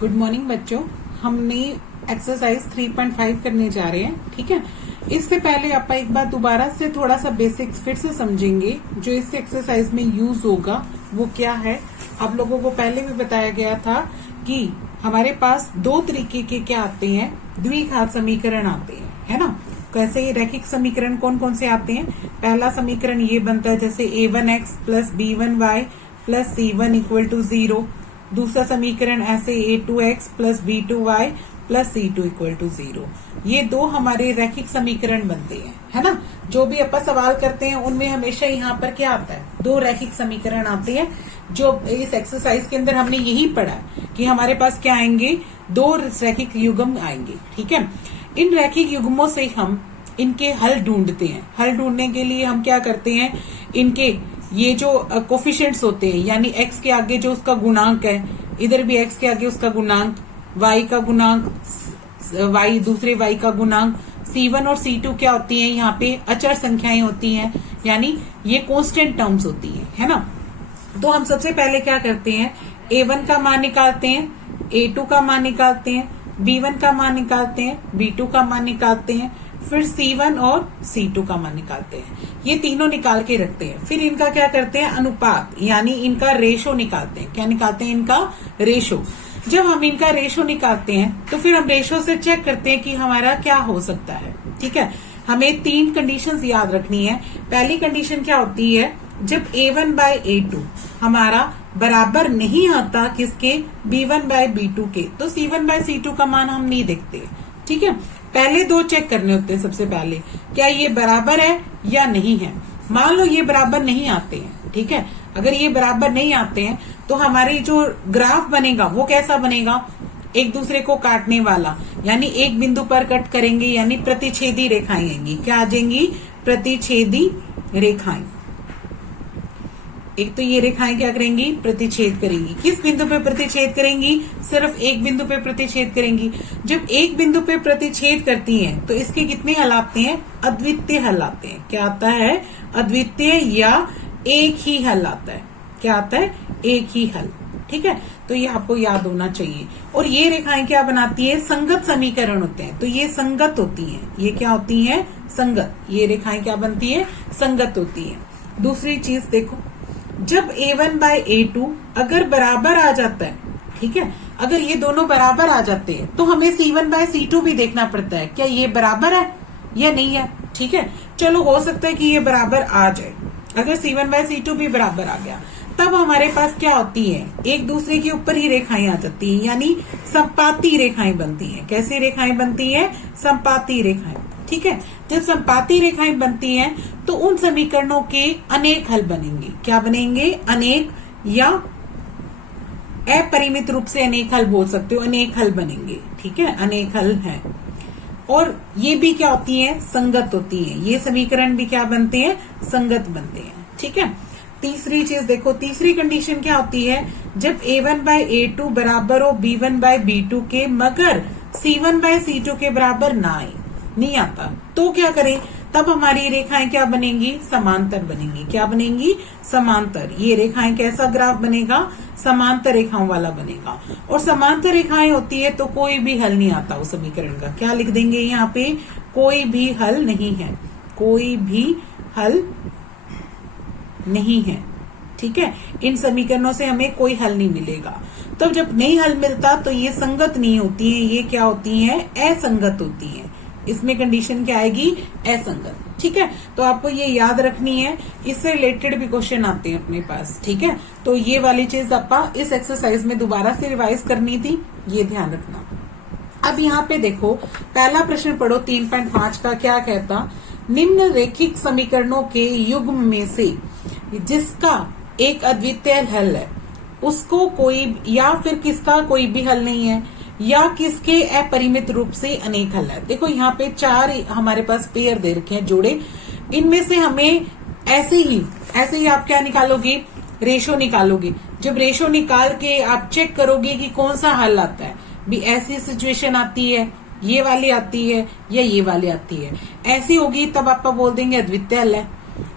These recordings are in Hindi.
गुड मॉर्निंग बच्चों। हमने एक्सरसाइज 3.5 करने जा रहे हैं, ठीक है। इससे पहले आप एक बार दोबारा से थोड़ा सा बेसिक्स फिर से समझेंगे। जो इस एक्सरसाइज में यूज होगा वो क्या है। आप लोगों को पहले भी बताया गया था कि हमारे पास दो तरीके के क्या आते हैं, द्विघात समीकरण आते हैं, है ना। कैसे रैखिक समीकरण कौन कौन से आते हैं। पहला समीकरण ये बनता है जैसे a1x plus b1y plus c1 equal to 0। दूसरा समीकरण ऐसे a2x plus b2y plus c2 equal to 0। ये दो हमारे रैखिक समीकरण बनते हैं, है ना। जो भी अपन सवाल करते हैं उनमें हमेशा यहाँ पर क्या आता है, दो रैखिक समीकरण आते हैं। जो इस एक्सरसाइज के अंदर हमने यही पढ़ा कि हमारे पास क्या आएंगे, दो रैखिक युग्म आएंगे, ठीक है। इन रैखिक युग्मों से हम इनके हल ढूंढते हैं। हल ढूंढने के लिए हम क्या करते हैं, इनके ये जो कोफिशिएंट्स होते हैं, यानी x के आगे जो उसका गुणांक है, इधर भी x के आगे उसका गुणांक, y का गुणांक, y दूसरे y का गुणांक, c1 और c2 क्या होती हैं, यहाँ पे अचर संख्याएं होती हैं, यानी ये कांस्टेंट टर्म्स होती है ना। तो हम सबसे पहले क्या करते हैं, a1 का मान निकालते हैं, a2 का मान निकालते हैं, b1 का मान निकालते हैं, b2 का मान निकालते हैं, फिर C1 और C2 का मान निकालते हैं। ये तीनों निकाल के रखते हैं। फिर इनका क्या करते हैं, अनुपात यानी इनका रेशो निकालते हैं। क्या निकालते हैं, इनका रेशो। जब हम इनका रेशो निकालते हैं तो फिर हम रेशो से चेक करते हैं कि हमारा क्या हो सकता है, ठीक है। हमें तीन कंडीशंस याद रखनी है। पहली कंडीशन क्या होती है, जब A1 बाय A2 हमारा बराबर नहीं आता किसके, B1 बाय B2 के, तो C1 बाय C2 का मान हम नहीं देखते, ठीक है। पहले दो चेक करने होते हैं। सबसे पहले क्या ये बराबर है या नहीं है। मान लो ये बराबर नहीं आते हैं, ठीक है। अगर ये बराबर नहीं आते हैं तो हमारी जो ग्राफ बनेगा वो कैसा बनेगा, एक दूसरे को काटने वाला, यानी एक बिंदु पर कट करेंगे, यानी प्रतिच्छेदी रेखाएं आएंगी। क्या आ जाएंगी, प्रतिच्छेदी रेखाएं। एक तो ये रेखाएं क्या करेंगी, प्रतिच्छेद करेंगी। किस बिंदु पे प्रतिच्छेद करेंगी, सिर्फ एक बिंदु पे प्रतिच्छेद करेंगी। जब एक बिंदु पे प्रतिच्छेद करती हैं तो इसके कितने हल आते हैं, अद्वितीय हल आते हैं। क्या आता है, अद्वितीय या एक ही हल आता है। क्या आता है, एक ही हल, ठीक है। तो ये आपको याद होना चाहिए। और ये रेखाएं क्या बनाती है, संगत समीकरण होते हैं। तो ये संगत होती हैं। ये क्या होती हैं, संगत। ये रेखाएं क्या बनती है, संगत होती है। दूसरी चीज देखो, जब A1 बाय A2 अगर बराबर आ जाता है, ठीक है, अगर ये दोनों बराबर आ जाते हैं तो हमें C1 बाय C2 भी देखना पड़ता है, क्या ये बराबर है या नहीं है, ठीक है। चलो हो सकता है कि ये बराबर आ जाए। अगर C1 बाय C2 भी बराबर आ गया तब हमारे पास क्या होती है, एक दूसरे के ऊपर ही रेखाएं आ जाती हैं, यानी संपाती रेखाएं बनती हैं। कैसी रेखाएं बनती हैं, संपाती रेखाएं, ठीक है। जब संपाती रेखाएं बनती हैं तो उन समीकरणों के अनेक हल बनेंगे। क्या बनेंगे, अनेक, या अपरिमित रूप से अनेक हल बोल सकते हो, अनेक हल बनेंगे, ठीक है, अनेक हल हैं। और ये भी क्या होती है, संगत होती है। ये समीकरण भी क्या बनते हैं, संगत बनते हैं, ठीक है। तीसरी चीज देखो, तीसरी कंडीशन क्या होती है, जब A1 बाय A2 बराबर हो B1 बाय B2 के, मगर C1 बाय C2 के बराबर ना आए, नहीं आता, तो क्या करें, तब हमारी रेखाएं क्या बनेंगी, समांतर बनेंगी। क्या बनेंगी, समांतर। ये रेखाएं कैसा ग्राफ बनेगा, समांतर रेखाओं वाला बनेगा। और समांतर रेखाएं होती है तो कोई भी हल नहीं आता उस समीकरण का। क्या लिख देंगे यहाँ पे, कोई भी हल नहीं है, कोई भी हल नहीं है, ठीक है। इन समीकरणों से हमें कोई हल नहीं मिलेगा। तो जब नहीं हल मिलता तो ये संगत नहीं होती है, ये क्या होती है, असंगत होती है। इसमें कंडीशन क्या आएगी, असंगत, ठीक है। तो आपको ये याद रखनी है। इससे रिलेटेड भी क्वेश्चन आते हैं अपने पास, ठीक है। तो ये वाली चीज आप इस एक्सरसाइज में दोबारा से रिवाइज करनी थी, ये ध्यान रखना। अब यहाँ पे देखो, पहला प्रश्न पढ़ो 3.5 का। क्या कहता, निम्न रेखिक समीकरणों के युग्म में से जिसका एक अद्वितीय हल है उसको कोई, या फिर किसका कोई भी हल नहीं है, या किसके अपरिमित रूप से अनेक हल है। देखो यहाँ पे चार हमारे पास पेयर दे रखे हैं, जोड़े। इनमें से हमें ऐसे ही आप क्या निकालोगे, रेशो निकालोगे। जब रेशो निकाल के आप चेक करोगे कि कौन सा हल आता है, भी ऐसी सिचुएशन आती है, ये वाली आती है, या ये वाली आती है, ऐसी होगी तब आप बोल देंगे अद्वितीय हल है।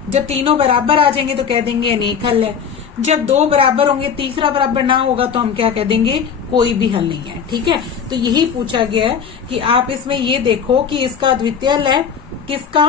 जब तीनों बराबर आ जाएंगे तो कह देंगे अनेक हल है। जब दो बराबर होंगे तीसरा बराबर ना होगा तो हम क्या कह देंगे, कोई भी हल नहीं है। ठीक है, तो यही पूछा गया है कि आप इसमें ये देखो कि इसका अद्वितीय हल है, किसका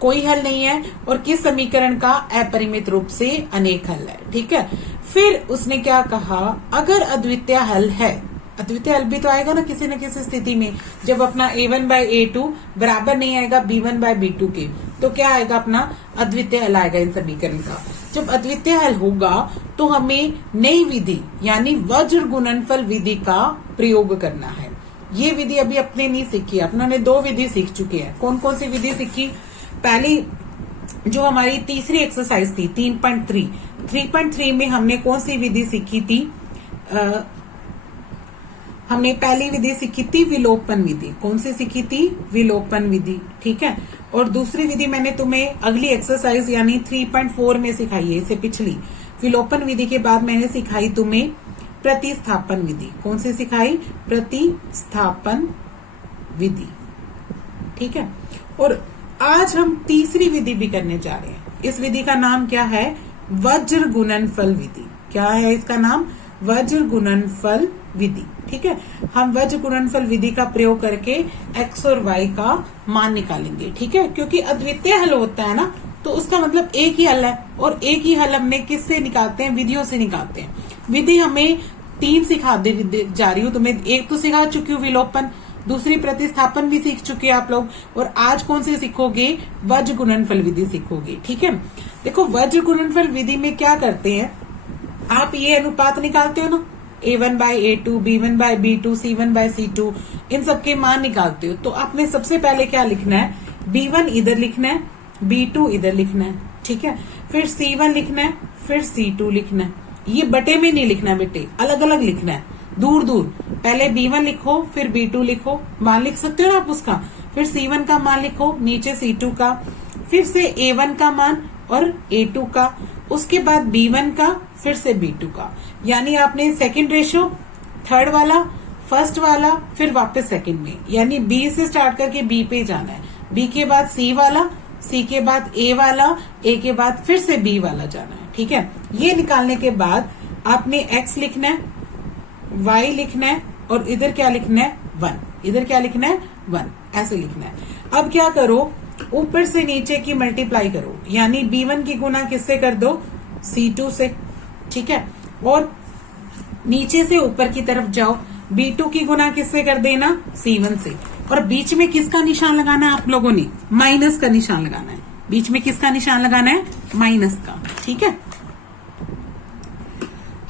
कोई हल नहीं है, और किस समीकरण का अपरिमित रूप से अनेक हल है। ठीक है, फिर उसने क्या कहा, अगर अद्वितीय हल है, अद्वितीय हल भी तो आएगा ना किसी न किसी स्थिति में, जब अपना a1 by a2 बराबर नहीं आएगा b1 by b2 के, तो क्या आएगा, अपना अद्वितीय हल आएगा इन समीकरण का। जब अद्वितीय हल होगा तो हमें नई विधि यानी वज्र गुणनफल विधि का प्रयोग करना है। ये विधि अभी अपने नहीं सीखी, अपने दो विधि सीख चुके हैं। कौन कौन सी विधि सीखी, पहली जो हमारी तीसरी एक्सरसाइज थी 3.3 में हमने कौन सी विधि सीखी थी, हमने पहली विधि सीखी थी विलोपन विधि। कौन सी सीखी थी, विलोपन विधि। ठीक है, और दूसरी विधि मैंने तुम्हें अगली एक्सरसाइज यानी 3.4 में सिखाई है, इससे पिछली विलोपन विधि के बाद मैंने सिखाई तुम्हें प्रतिस्थापन विधि। कौन सी सिखाई, प्रतिस्थापन विधि। ठीक है, और आज हम तीसरी विधि भी करने जा रहे हैं। इस विधि का नाम क्या है, वज्र गुणनफल विधि। क्या है इसका नाम, वज्र गुणनफल विधि। ठीक है, हम वज्र गुणनफल विधि का प्रयोग करके x और y का मान निकालेंगे। ठीक है, क्योंकि अद्वितीय हल होता है ना, तो उसका मतलब एक ही हल है, और एक ही हल हमने किससे निकालते हैं, विधियों से निकालते हैं। विधि हमें 3 सिखा दे जा रही हूँ तुम्हें, एक तो सिखा चुकी हूँ विलोपन, दूसरी प्रतिस्थापन भी सीख चुके हैं आप लोग, और आज कौन सी सीखोगे, वज्र गुणनफल विधि सीखोगे। ठीक है, देखो वज्र गुणनफल विधि में क्या करते हैं, आप ये अनुपात निकालते हो ना, a1 by a2, b1 by b2, c1 by c2, इन सबके मान निकालते हो। तो आपने सबसे पहले क्या लिखना है, b1 इधर लिखना है, b2 इधर लिखना है। ठीक है, फिर c1 लिखना है, फिर c2 लिखना है। ये बटे में नहीं लिखना है बेटे, अलग अलग लिखना है, दूर दूर। पहले b1 लिखो, फिर b2 लिखो, मान लिख सकते हो ना आप उसका, फिर c1 का मान लिखो, नीचे c2 का, फिर से a1 का मान और a2 का, उसके बाद b1 का, फिर से b2 का। यानी आपने सेकंड रेशियो, थर्ड वाला, फर्स्ट वाला, फिर वापस सेकंड में, यानी b से स्टार्ट करके b पे जाना है, b के बाद c वाला, c के बाद a वाला, a के बाद फिर से b वाला जाना है। ठीक है, ये निकालने के बाद आपने x लिखना है, y लिखना है, और इधर क्या लिखना है, 1, इधर क्या लिखना है, 1, ऐसे लिखना है। अब क्या करो, ऊपर से नीचे की मल्टीप्लाई करो, यानी b1 की गुना किससे कर दो, c2 से। ठीक है, और नीचे से ऊपर की तरफ जाओ, b2 की गुना किससे कर देना, c1 से। और बीच में किसका निशान लगाना है आप लोगों ने, माइनस का निशान लगाना है। बीच में किसका निशान लगाना है, माइनस का। ठीक है,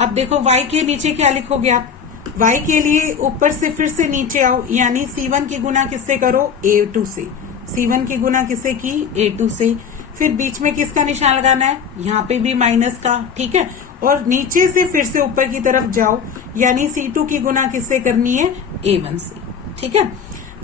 अब देखो y के नीचे क्या लिखोगे आप, y के लिए ऊपर से फिर से नीचे आओ, यानी c1 की गुना किससे करो, a2 से। c1 की गुना किससे की, a2 से। फिर बीच में किसका निशान लगाना है, यहाँ पे भी माइनस का। ठीक है, और नीचे से फिर से ऊपर की तरफ जाओ, यानी c2 की गुना किससे करनी है, a1 से। ठीक है,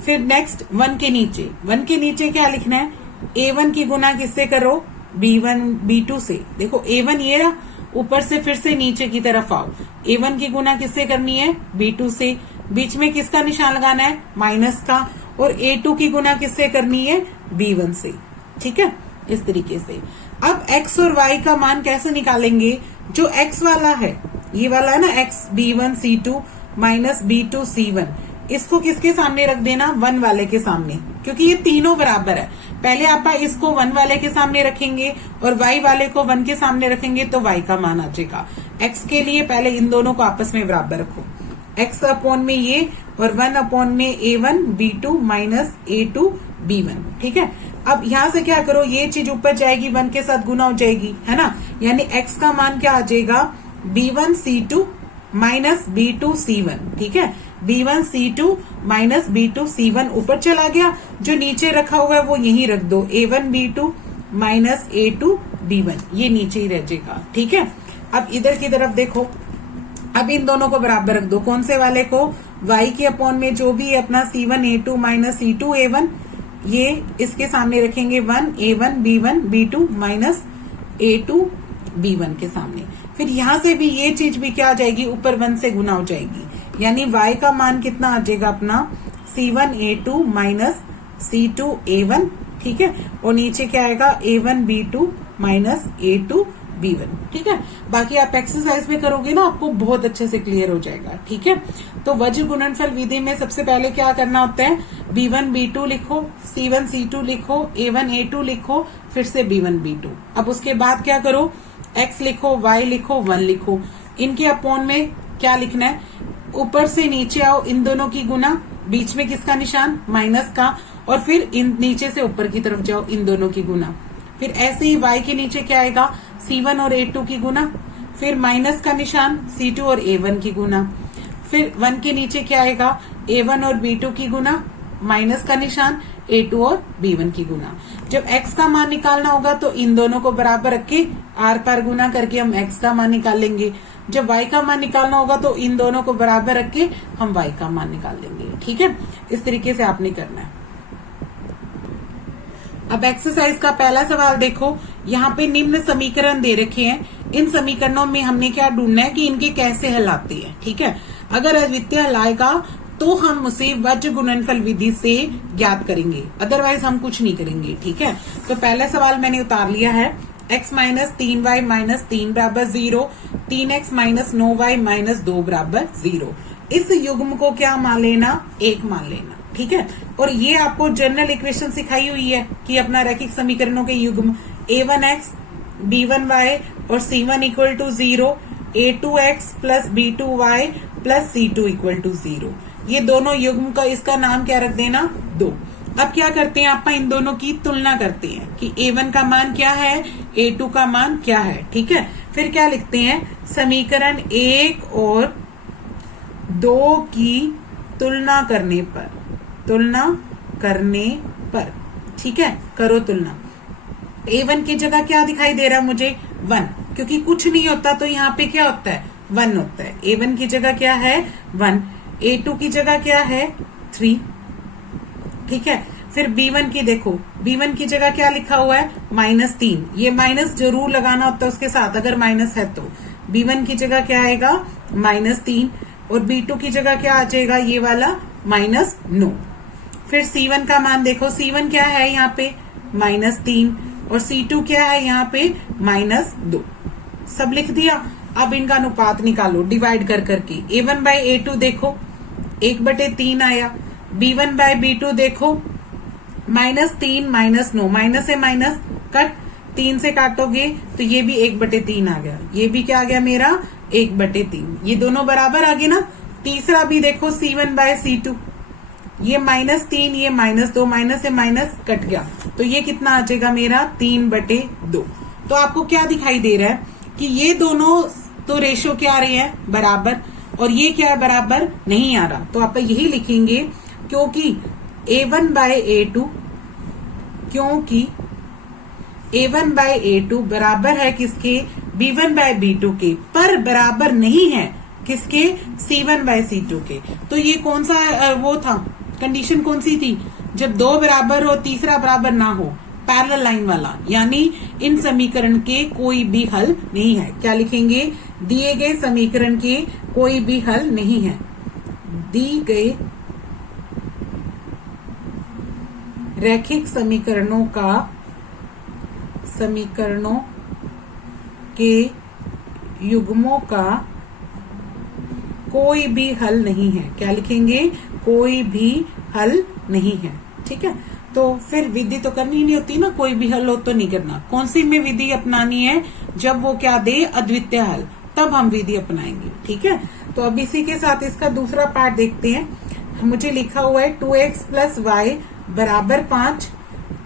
फिर नेक्स्ट 1 के नीचे क्या लिखना है, a1 की गुना किससे करो, b1 b2 से। देखो a1 ये रहा, ऊपर से फिर से नीचे की तरफ आओ, a1 की गुना किससे करनी है, b2 से। बीच में किसका निशान लगाना है, माइनस का, और a2 की गुना किससे करनी है, b1 से। ठीक है, इस तरीके से। अब x और y का मान कैसे निकालेंगे, जो x वाला है, ये वाला है ना x, b1 c2 minus b2 c1, इसको किसके सामने रख देना, 1 वाले के सामने, क्योंकि ये तीनों बराबर है। पहले आप इसको 1 वाले के सामने रखेंगे और y वाले को 1 के सामने रखेंगे तो y का मान आ जाएगा। x के लिए पहले इन दोनों को आपस में बराबर रखो, x अपॉन में ये और 1 अपॉन में a1 b2 minus a2 b1। ठीक है, अब यहाँ से क्या करो, ये चीज ऊपर जाएगी, 1 के साथ गुना हो जाएगी, है ना, यानी x का मान क्या आ जाएगा, b1 c2 minus b2 c1। ठीक है, b1 c2 minus b2 c1 ऊपर चला गया, जो नीचे रखा हुआ है वो यही रख दो, a1 b2 minus a2 b1, ये नीचे ही रह जाएगा। ठीक है, अब इधर की तरफ देखो, अब इन दोनों को बराबर रख दो, कौन से वाले को, y के अपॉन में जो भी है अपना c1 a2 minus c2 a1, ये इसके सामने रखेंगे 1 a1 b1 b2 minus a2 b1 के सामने। फिर यहाँ से भी ये चीज भी क्या आ जाएगी, ऊपर 1 से गुना हो जाएगी, यानी y का मान कितना आ जाएगा अपना, c1 a2 minus c2 a1। ठीक है, और नीचे क्या आएगा, a1 b2 minus a2 B1। ठीक है, बाकी आप एक्सरसाइज में करोगे ना, आपको बहुत अच्छे से क्लियर हो जाएगा। ठीक है, तो वज्र गुणनफल विधि में सबसे पहले क्या करना होता है, B1 B2 लिखो, C1 C2 लिखो, A1 A2 लिखो, फिर से B1 B2। अब उसके बाद क्या करो, x लिखो, y लिखो, 1 लिखो। इनके अपॉन में क्या लिखना है, ऊपर से नीचे आओ, इन दोनों की गुना, बीच में किसका निशान, माइनस का, और फिर इन नीचे से ऊपर की तरफ जाओ, इन दोनों की गुना। फिर ऐसे ही y के नीचे क्या आएगा, C1 और A2 की गुना, फिर माइनस का निशान, C2 और A1 की गुना, फिर 1 के नीचे क्या आएगा, A1 और B2 की गुना, माइनस का निशान, A2 और B1 की गुना। जब x का मान निकालना होगा तो इन दोनों को बराबर रख के आर पार गुना करके हम x का मान निकाल लेंगे। जब y का मान निकालना होगा तो इन दोनों को बराबर रख के हम y का मान निकाल लेंगे। ठीक है, इस तरीके से आपने करना है। अब एक्सरसाइज का पहला सवाल देखो, यहाँ पे निम्न समीकरण दे रखे हैं। इन समीकरणों में हमने क्या ढूंढना है कि इनके कैसे हल आते हैं। ठीक है, अगर अद्वितीय हल आएगा तो हम उसे वज्र गुणनफल विधि से ज्ञात करेंगे, अदरवाइज हम कुछ नहीं करेंगे। ठीक है, तो पहला सवाल मैंने उतार लिया है, x माइनस 3y माइनस 3 बराबर 0, 3x माइनस 9y माइनस 2 बराबर 0। इस युग्म को क्या मान लेना, 1 मान लेना। ठीक है, और ये आपको जनरल इक्वेशन सिखाई हुई है कि अपना रैखिक समीकरणों के युग्म a1x b1y और c1 equal to 0, a2x plus b2y plus c2 equal to 0। ये दोनों युग्म का इसका नाम क्या रख देना, 2। अब क्या करते हैं, आप इन दोनों की तुलना करते हैं कि a1 का मान क्या है, a2 का मान क्या है। ठीक है, फिर क्या लिखते हैं, समीकरण 1 और 2 की तुलना करने पर, ठीक है, करो तुलना। a1 की जगह क्या दिखाई दे रहा है मुझे, 1, क्योंकि कुछ नहीं होता तो यहाँ पे क्या होता है, 1 होता है। a1 की जगह क्या है, 1, a2 की जगह क्या है, 3। ठीक है, फिर b1 की देखो, b1 की जगह क्या लिखा हुआ है, -3। ये माइनस जरूर लगाना होता है उसके साथ, अगर माइनस है तो b1 की जगह क्या आएगा, -3, और b2 की जगह क्या आ जाएगा, ये वाला -9। फिर c1 का मान देखो, c1 क्या है यहाँ पे, -3, और c2 क्या है यहाँ पे, -2। सब लिख दिया। अब इनका अनुपात निकालो डिवाइड कर करके। a1 बाय a2 देखो 1/3 आया, b1 बाय b2 देखो -3 -9, माइनस से माइनस कट, 3 से काटोगे तो ये भी 1/3 आ गया, ये भी क्या आ गया मेरा 1/3, ये दोनों बराबर आ गए ना। तीसरा भी देखो c1 बाय c2, ये -3, ये -2, माइनस से माइनस कट गया, तो ये कितना आ जाएगा मेरा 3/2। तो आपको क्या दिखाई दे रहा है कि ये दोनों तो रेशो क्या आ रहे हैं, बराबर, और ये क्या है, बराबर नहीं आ रहा। तो आप यही लिखेंगे क्योंकि a1 बाय a2 बराबर है किसके, b1 बाय b2 के, पर बराबर नहीं है किसके, c1 बाय c2 के। तो ये कौन सा वो था, कंडीशन कौन सी थी, जब 2 बराबर हो, तीसरा बराबर ना हो, पैरेलल लाइन वाला, यानी इन समीकरण के कोई भी हल नहीं है। क्या लिखेंगे, दिए गए समीकरण के कोई भी हल नहीं है, दी गए रैखिक समीकरणों के युग्मों का कोई भी हल नहीं है। क्या लिखेंगे, कोई भी हल नहीं है। ठीक है, तो फिर विधि तो करनी नहीं होती ना, कोई भी हल हो तो नहीं करना। कौन सी में विधि अपनानी है, जब वो क्या दे, अद्वितीय हल, तब हम विधि अपनाएंगे। ठीक है, तो अब इसी के साथ इसका दूसरा पार्ट देखते हैं। मुझे लिखा हुआ है 2x प्लस वाई बराबर 5,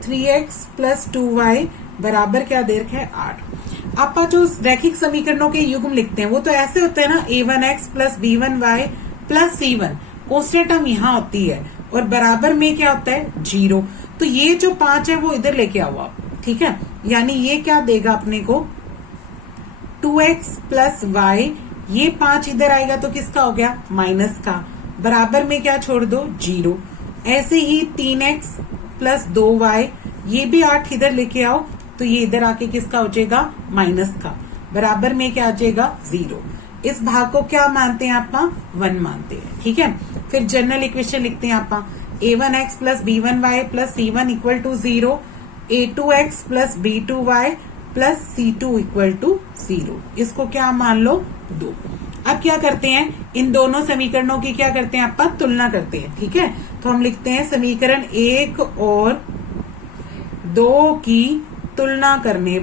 3x प्लस 2y बराबर क्या दे रखा है, 8। आप जो रैखिक समीकरणों के युग्म लिखते हैं वो तो ऐसे होते हैं ना, a1x plus b1y plus c1, कोष्टक term यहाँ होती है, और बराबर में क्या होता है, 0। तो ये जो 5 है वो इधर लेके आओ आप। ठीक है, यानी ये क्या देगा अपने को, 2x प्लस y, ये 5 इधर आएगा तो किसका हो गया, माइनस का, बराबर में क्या छोड़ दो, 0। ऐसे ही 3x प्लस 2y, ये भी 8 इधर लेके आओ तो ये इधर आके किसका हो जाएगा, माइनस का, बराबर में क्या आ जाएगा, 0। इस भाग को क्या मानते हैं आप, 1 मानते हैं। ठीक है, फिर जनरल इक्वेशन लिखते हैं आप, a1x plus b1y plus c1 equal to 0, a2x plus b2y plus C2 equal to 0। इसको क्या मान लो 2। अब क्या करते हैं, इन दोनों समीकरणों की क्या करते हैं अपन तुलना करते हैं। ठीक है, तो हम लिखते हैं समीकरण 1 और 2 की तुलना करने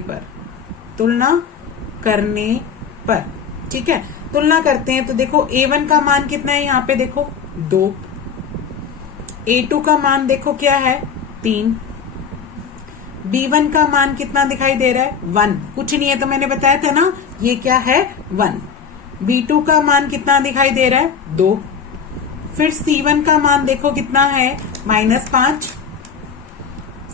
पर, ठीक है, तुलना करते हैं। तो देखो A1 का मान कितना है, यहाँ पे देखो 2, A2 का मान देखो क्या है 3, B1 का मान कितना दिखाई दे रहा है 1, कुछ नहीं है तो मैंने बताया था ना ये क्या है 1। B2 का मान कितना दिखाई दे रहा है 2, फिर C1 का मान देखो कितना है -5,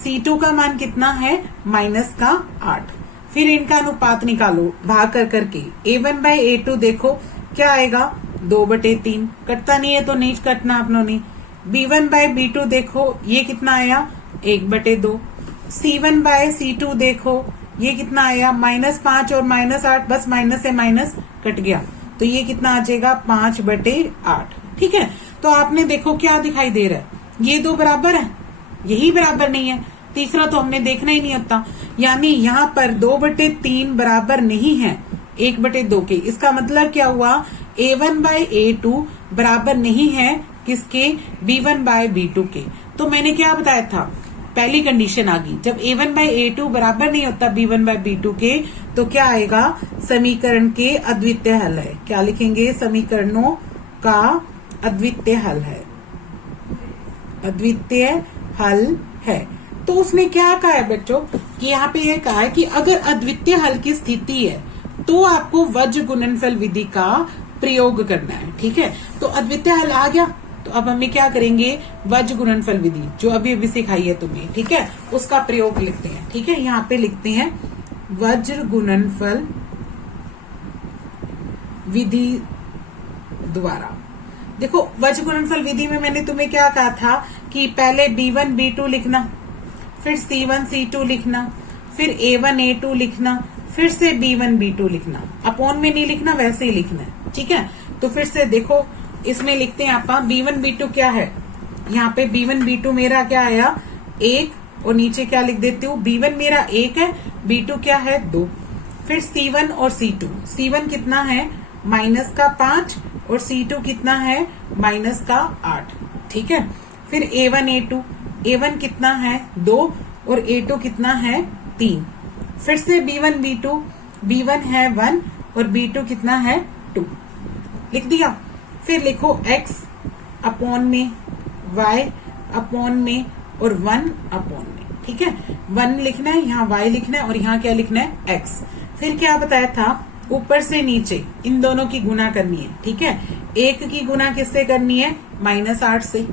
C2 का मान कितना है -8। फिर इनका अनुपात निकालो भाग कर करके। A1 बाय A2 देखो क्या आएगा 2/3, कटता नहीं है तो नहीं कटना अपनों ने। B1 बाय B2 देखो ये कितना आया 1/2। C1 बाय C2 देखो ये कितना आया -5 और -8, बस माइनस से माइनस कट गया तो ये कितना आ जाएगा 5/8। ठीक है, तो आपने देखो क्या दिखाई दे रहा है, ये दो बराबर है, यही बराबर नहीं है, तीसरा तो हमने देखना ही नहीं होता। यानी यहाँ पर 2/3 बराबर नहीं है 1/2 के। इसका मतलब क्या हुआ, A1 बाय A2 बराबर नहीं है किसके, B1 बाय B2 के। तो मैंने क्या बताया था, पहली कंडीशन आ गई, जब A1 बाय A2 बराबर नहीं होता B1 बाय B2 के तो क्या आएगा, समीकरण के अद्वितीय हल है। क्या लिखेंगे, समीकरणों का अद्वितीय हल है, अद्वितीय हल है। तो उसने क्या कहा है बच्चों कि यहाँ पे ये कहा है कि अगर अद्वितीय हल की स्थिति है तो आपको वज्र गुणनफल विधि का प्रयोग करना है। ठीक है, तो अद्वितीय हल आ गया तो अब हमें क्या करेंगे, वज्र गुणनफल विधि जो अभी अभी सिखाई है तुम्हें, ठीक है, उसका प्रयोग लिखते हैं। ठीक है, यहाँ पे लिखते हैं वज्र गुणनफल विधि द्वारा। देखो वज्र गुणनफल विधि में मैंने तुम्हें क्या कहा था कि पहले B1 B2 लिखना, फिर C1 C2 लिखना, फिर A1 A2 लिखना, फिर से B1 B2 लिखना, अपॉन में नहीं लिखना, वैसे ही लिखना है। ठीक है, तो फिर से देखो इसमें लिखते हैं आप B1 B2 क्या है, यहाँ पे B1 B2 मेरा क्या आया 1 और नीचे क्या लिख देती हूँ, B1 मेरा 1 है, B2 क्या है 2। फिर C1 और C2, C1 कितना है -5 और C2 कितना है -8। ठीक है, फिर A1 A2, A1 कितना है 2 और A2 कितना है 3। फिर से B1 B2, B1 है 1 और B2 कितना है 2, लिख दिया। फिर लिखो x अपॉन में, y अपॉन में और 1 अपॉन में। ठीक है, 1 लिखना है, यहाँ y लिखना है और यहाँ क्या लिखना है x। फिर क्या बताया था, ऊपर से नीचे इन दोनों की गुना करनी है। ठीक है, 1 की गुना किससे करनी है -8 से।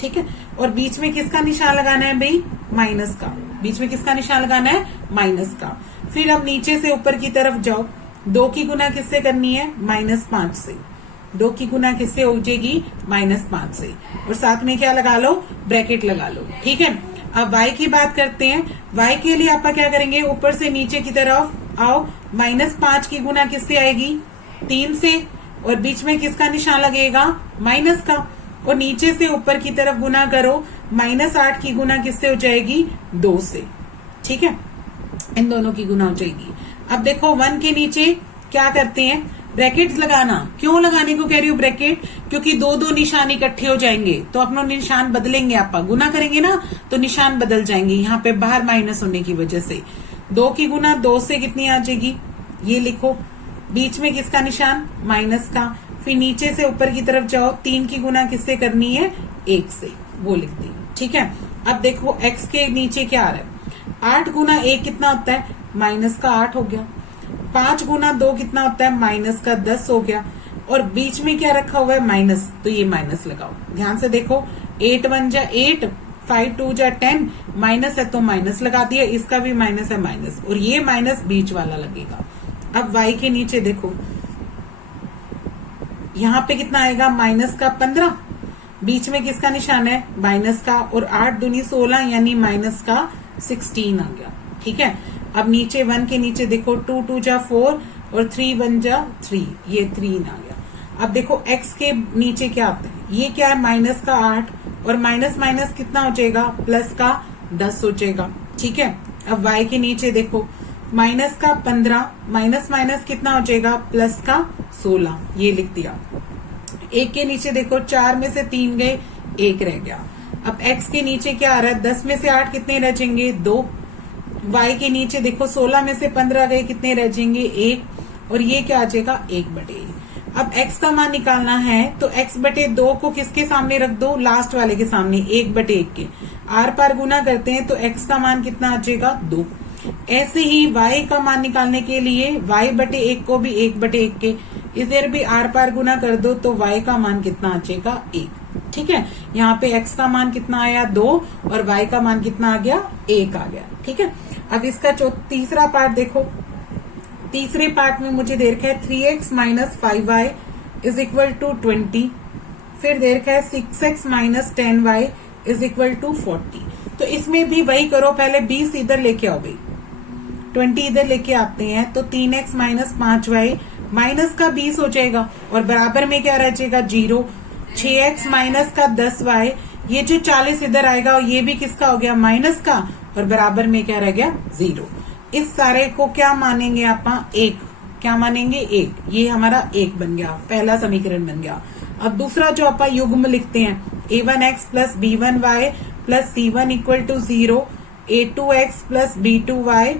ठीक है, और बीच में किसका निशान लगाना है भाई, माइनस का, बीच में किसका निशान लगाना है माइनस का। फिर अब नीचे से ऊपर की तरफ जाओ, 2 की गुना किससे करनी है -5 से, 2 की गुना किससे हो जाएगी -5 से, और साथ में क्या लगा लो, ब्रैकेट लगा लो। ठीक है, अब y की बात करते हैं। y के लिए आप क्या करेंगे, ऊपर से नीचे की तरफ आओ, -5 की गुना किससे आएगी 3 से, और बीच में किसका निशान लगेगा माइनस का, और नीचे से ऊपर की तरफ गुना करो, -8 की गुना किससे हो जाएगी 2 से। ठीक है, इन दोनों की गुना हो जाएगी। अब देखो 1 के नीचे क्या करते हैं, ब्रैकेट लगाना। क्यों लगाने को कह रही हूँ ब्रैकेट, क्योंकि 2 निशान इकट्ठे हो जाएंगे तो अपना निशान बदलेंगे, आप गुना करेंगे ना तो निशान बदल जाएंगे, यहाँ पे बाहर माइनस होने की वजह से। 2 की गुना 2 से कितनी आ जाएगी, ये लिखो, बीच में किसका निशान माइनस का। फिर नीचे से ऊपर की तरफ जाओ, 3 की गुना किससे करनी है 1 से, वो लिख दी। ठीक है, अब देखो x के नीचे क्या आ रहा है, 8 गुना 1 कितना होता है -8 हो गया, 5 गुना 2 कितना होता है -10 हो गया, और बीच में क्या रखा हुआ है माइनस, तो ये माइनस लगाओ। ध्यान से देखो, 8 1 जा 8, 5 2 जा 10, माइनस है तो माइनस लगा दिया, इसका भी माइनस है माइनस, और ये माइनस बीच वाला लगेगा। अब y के नीचे देखो, यहाँ पे कितना आएगा -15, बीच में किसका निशान है माइनस का, और 8 दूनी 16 यानी -16 आ गया। ठीक है, अब नीचे 1 के नीचे देखो, 2 2 जा 4 और 3 1 जा 3, ये 3 आ गया। अब देखो x के नीचे क्या आता है, ये क्या है -8, और माइनस कितना हो जाएगा, +10 हो जाएगा। ठीक है, अब y के नीचे देखो, माइनस का 15, माइनस माइनस कितना हो जाएगा, प्लस का 16, ये लिख दिया। एक के नीचे देखो 4 में से 3 गए, 1 रह गया। अब x के नीचे क्या आ रहा है, 10 में से 8 कितने रह जाएंगे, 2। y के नीचे देखो 16 में से 15 गए, कितने रह जाएंगे, 1। और ये क्या आ जाएगा, 1/1। अब x का मान निकालना है तो x/2 को किसके सामने रख दो, लास्ट वाले के सामने, 1/1 के। आर पार गुना करते हैं तो x का मान कितना आ जाएगा, 2। ऐसे ही y का मान निकालने के लिए y/1 को भी 1/1 के, इधर भी आर पार गुना कर दो तो y का मान कितना आ जाएगा, 1। ठीक है, यहाँ पे x का मान कितना आया, 2, और y का मान कितना आ गया, 1 आ गया। ठीक है, अब इसका तीसरा पार्ट देखो। तीसरे पार्ट में मुझे दे रखा है 3x minus 5y is equal to 20। फिर दे रखा है 6x minus 10y is equal to 40। तो इसमें भी वही करो, पहले 20 इधर लेके आओ भाई, 20 इधर लेके आते हैं तो 3x माइनस 5y माइनस का 20 हो जाएगा, और बराबर में क्या रह जाएगा, 0। 6x माइनस का 10y, ये जो 40 इधर आएगा और ये भी किसका हो गया, माइनस का, और बराबर में क्या रह गया, 0। इस सारे को क्या मानेंगे आप, 1। क्या मानेंगे, 1। ये हमारा 1 बन गया, पहला समीकरण बन गया। अब दूसरा जो आप युग्म लिखते हैं, a1x plus b1y plus c1 equal to 0, a2x plus b2y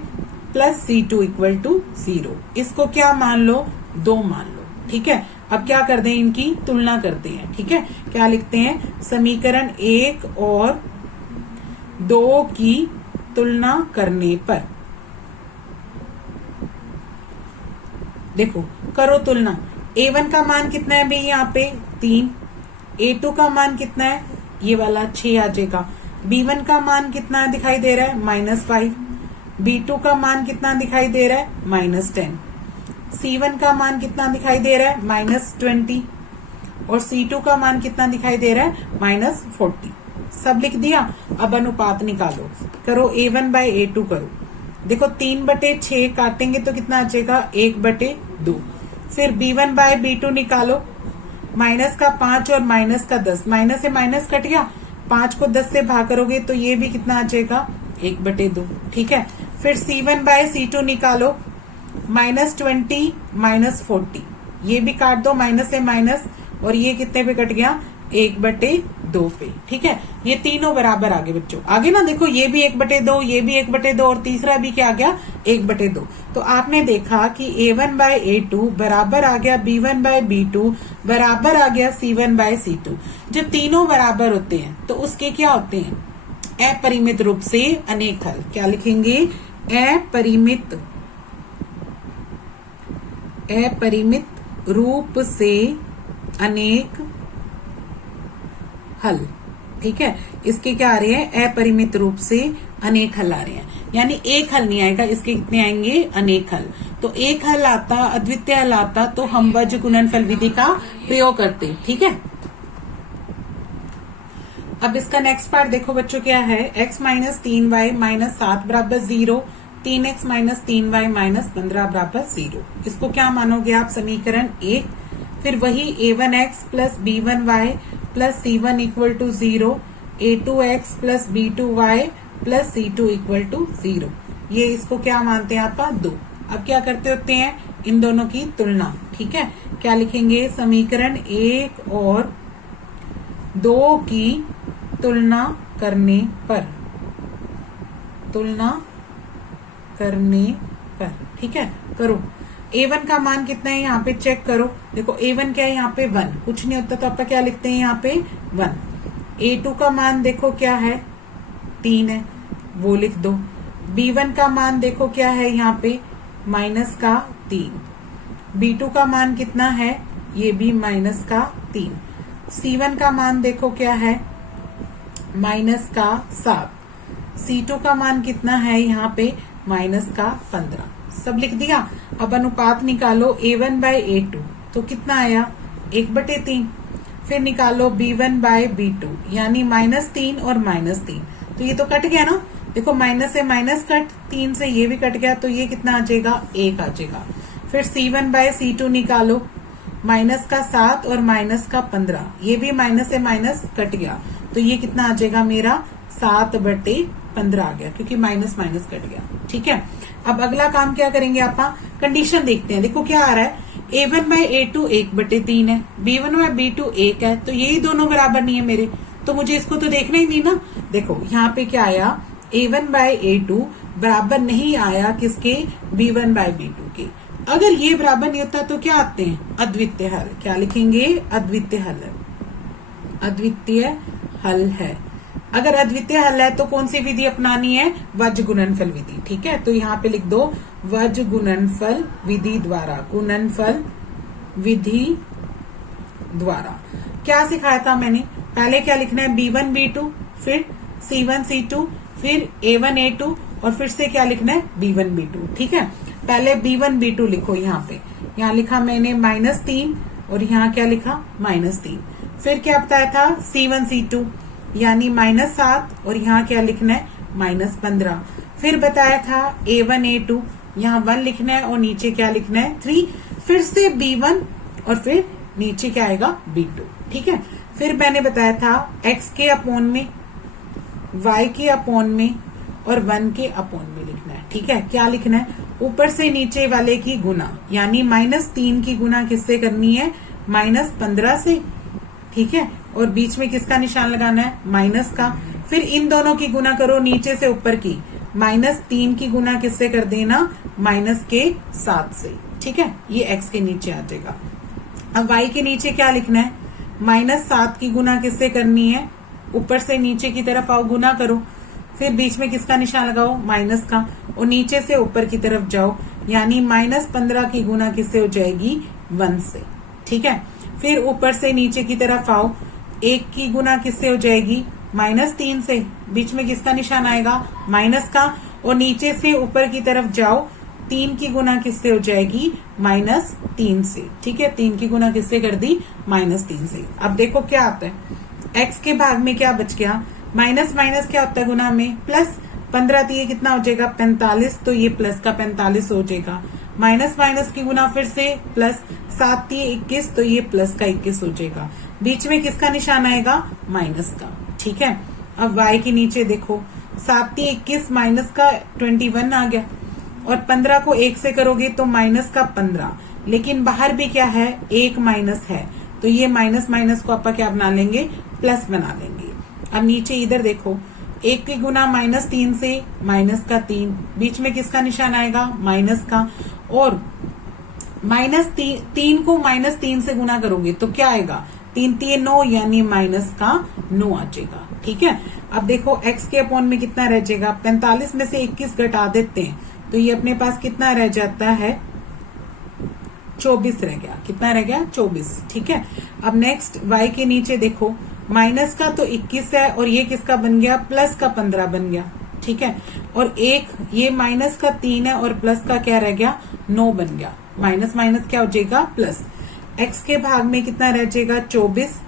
plus c2 equal to 0। इसको क्या मान लो, 2 मान लो। ठीक है, अब क्या कर दें, इनकी तुलना करते हैं। ठीक है, क्या लिखते हैं, समीकरण 1 और 2 की तुलना करने पर, देखो करो तुलना। a1 का मान कितना है भाई, यहाँ पे 3। a2 का मान कितना है, ये वाला 6 आ जाएगा। b1 का मान कितना दिखाई दे रहा है, -5। b2 का मान कितना दिखाई दे रहा है, -10। c1 का मान कितना दिखाई दे रहा है, -20। और c2 का मान कितना दिखाई दे रहा है, -40। सब लिख दिया। अब अनुपात निकालो, करो a1/a2 करो। देखो 3/6 काटेंगे तो कितना आ जाएगा, 1/2। फिर b1/b2 निकालो, माइनस का 5 और माइनस का 10, माइनस से माइनस कट गया, 5 को 10 से भाग करोगे तो ये भी कितना आ जाएगा, 1/2। ठीक है, फिर c1/c2 निकालो, -20 -40, ये भी काट दो माइनस से माइनस, और ये कितने पे कट गया, 1/2 पे। ठीक है, ये तीनों बराबर आगे बच्चों, आगे ना देखो, ये भी 1/2, ये भी 1/2, और तीसरा भी क्या आ गया, 1/2। तो आपने देखा कि a1/a2 बराबर आ गया b1/b2 बराबर आ गया c1/c2। जब तीनों बराबर होते हैं तो उसके क्या होते हैं, अपरिमित रूप से अनेक हल। क्या लिखेंगे, अपरिमित रूप से अनेक हल। ठीक है, इसके क्या आ रहे हैं, अपरिमित रूप से अनेक हल आ रहे हैं, यानी एक हल नहीं आएगा, इसके कितने आएंगे, अनेक हल। तो एक हल आता, अद्वितीय हल आता तो हम वज्र गुणनफल विधि का प्रयोग करते। ठीक है, अब इसका नेक्स्ट पार्ट देखो बच्चों, क्या है, x माइनस 3y माइनस 7 बराबर 0, 3x माइनस 3y माइनस 15 बराबर 0। इसको क्या मानोगे आप, समीकरण 1। फिर वही a1x plus b1y plus c1 equal to 0, a2x plus b2y plus c2 equal to 0। ये इसको क्या मानते हैं आप, 2। अब क्या करते होते हैं, इन दोनों की तुलना। ठीक है, क्या लिखेंगे, समीकरण 1 और 2 की तुलना करने पर, ठीक है, करो। a1 का मान कितना है, यहाँ पे चेक करो। देखो a1 क्या है, यहाँ पे 1, कुछ नहीं होता तो आप क्या लिखते हैं, यहाँ पे 1। a2 का मान देखो क्या है, 3 है, वो लिख दो। b1 का मान देखो क्या है, यहाँ पे माइनस का 3। b2 का मान कितना है, ये भी माइनस का 3। c1 का मान देखो क्या है, माइनस का 7। c2 का मान कितना है, यहाँ पे माइनस का 15। सब लिख दिया। अब अनुपात निकालो a1/a2, तो कितना आया, 1/3। फिर निकालो b1/b2, यानी -3 और -3, तो ये तो कट गया ना। देखो माइनस से माइनस कट, 3 से ये भी कट गया, तो ये कितना आ जाएगा, 1 आ जाएगा। फिर c1/c2 निकालो, माइनस का 7 और माइनस का 15, ये भी माइनस से माइनस कट गया, तो ये कितना आ जाएगा मेरा, 7/15 आ गया, क्योंकि माइनस माइनस कट गया। ठीक है, अब अगला काम क्या करेंगे, आप कंडीशन देखते हैं। देखो क्या आ रहा है, A1/A2 1/3 है, B1/B2 1 है, तो यही दोनों बराबर नहीं है मेरे, तो मुझे इसको तो देखना ही नहीं ना। देखो यहाँ पे क्या आया, A1/A2 बराबर नहीं आया किसके, B1/B2 के। अगर ये बराबर नहीं होता तो क्या आते हैं, अद्वितीय हल। क्या लिखेंगे, अद्वितीय हल। अद्वितीय हल है। अगर अद्वितीय हल है तो कौन सी विधि अपनानी है, वज्र गुणनफल विधि। ठीक है, तो यहाँ पे लिख दो वज्र गुणनफल विधि द्वारा, गुणनफल विधि द्वारा। क्या सिखाया था मैंने, पहले क्या लिखना है, B1/B2, फिर C1/C2, फिर A1/A2 और फिर से क्या लिखना है, B1/B2। ठीक है, पहले B1/B2 लिखो। यहाँ पे यहाँ लिखा मैंने -3 और यहाँ क्या लिखा, -3। फिर क्या बताया था, C1/C2 यानी -7 और यहाँ क्या लिखना है, -15। फिर बताया था A1/A2, यहाँ 1 लिखना है और नीचे क्या लिखना है, 3। फिर से B1 और फिर नीचे क्या आएगा, B2। ठीक है, फिर मैंने बताया था x के अपॉन में, y के अपॉन में और 1 के अपॉन में लिखना है। ठीक है, क्या लिखना है, ऊपर से नीचे वाले की गुना, यानी -3 की गुना किससे करनी है, -15 से। ठीक है, और बीच में किसका निशान लगाना है, माइनस का। फिर इन दोनों की गुना करो नीचे से ऊपर की, -3 की गुना किससे कर देना, -7 से। ठीक है, ये x के नीचे आ जाएगा। अब y के नीचे क्या लिखना है, -7 की गुना किससे करनी है, ऊपर से नीचे की तरफ आओ, गुना करो, फिर बीच में किसका निशान लगाओ, माइनस का, और नीचे से ऊपर की तरफ जाओ, यानी -15 की गुना किससे हो जाएगी, 1 से। ठीक है, फिर ऊपर से नीचे की तरफ आओ, 1 की गुना किससे हो जाएगी, -3 से, बीच में किसका निशान आएगा, माइनस का, और नीचे से ऊपर की तरफ जाओ, 3 की गुना किससे हो जाएगी, -3 से। ठीक है, 3 की गुना किससे कर दी, -3 से। अब देखो क्या आता है, x के भाग में क्या बच गया, माइनस माइनस क्या होता है गुना में, प्लस। 15 तो ये कितना हो जाएगा, 45, तो ये प्लस का 45 हो जाएगा। माइनस माइनस की गुना फिर से प्लस, 7 21, तो ये प्लस का 21 हो जाएगा। बीच में किसका निशान आएगा, माइनस का। ठीक है, अब y के नीचे देखो, 7 21 माइनस का 21 आ गया, और 15 को 1 से करोगे तो माइनस का 15, लेकिन बाहर भी क्या है, 1 माइनस है, तो ये माइनस माइनस को आप क्या बना लेंगे, प्लस बना लेंगे। अब नीचे इधर देखो, 1 की गुना -3 से, माइनस का 3, बीच में किसका निशान आएगा, माइनस का, और -3 को -3 से गुना करोगे तो क्या आएगा, 3 3 9, यानी माइनस का 9 आ जाएगा। ठीक है, अब देखो x के अपॉन में कितना रह जाएगा, 45 में से 21 घटा देते हैं तो ये अपने पास कितना रह जाता है, 24 रह गया। कितना रह गया, 24। ठीक है, अब नेक्स्ट y के नीचे देखो, माइनस का तो 21 है और ये किसका बन गया, प्लस का 15 बन गया। ठीक है, और एक ये माइनस का 3 है और प्लस का क्या रह गया, 9 बन गया। माइनस माइनस क्या हो जाएगा, प्लस। x के भाग में कितना रह जाएगा, 24।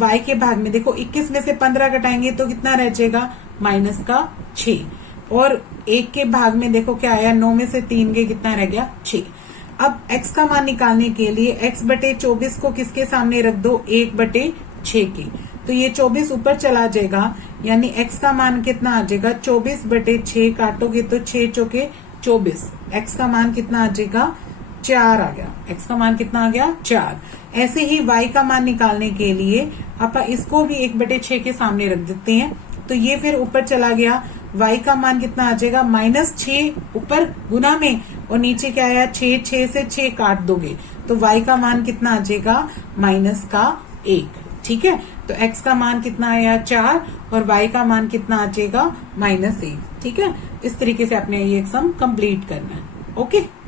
y के भाग में देखो, 21 में से 15 घटाएंगे तो कितना रह जाएगा, माइनस का 6, और 1 के भाग में देखो क्या आया, 9 में से 3 के कितना रह गया, 6। अब x का मान निकालने के लिए x/24 को किसके सामने रख दो, 1/6 के, तो ये 24 ऊपर चला जाएगा, यानी x का मान कितना आ जाएगा, 24/6, काटोगे तो 6 चौके 24, x का मान कितना आ जाएगा, 4 आ गया। x का मान कितना आ गया, 4। ऐसे ही y का मान निकालने के लिए आप इसको भी 1/6 के सामने रख देते हैं, तो ये फिर ऊपर चला गया, y का मान कितना आ जाएगा, -6 ऊपर गुना में, और नीचे क्या आया, 6, 6 से 6 काट दोगे तो y का मान कितना आ जाएगा, -1। ठीक है, तो x का मान कितना आया, 4, और y का मान कितना आ जाएगा, -1। ठीक है, इस तरीके से आपने ये सम कंप्लीट करना है। ओके।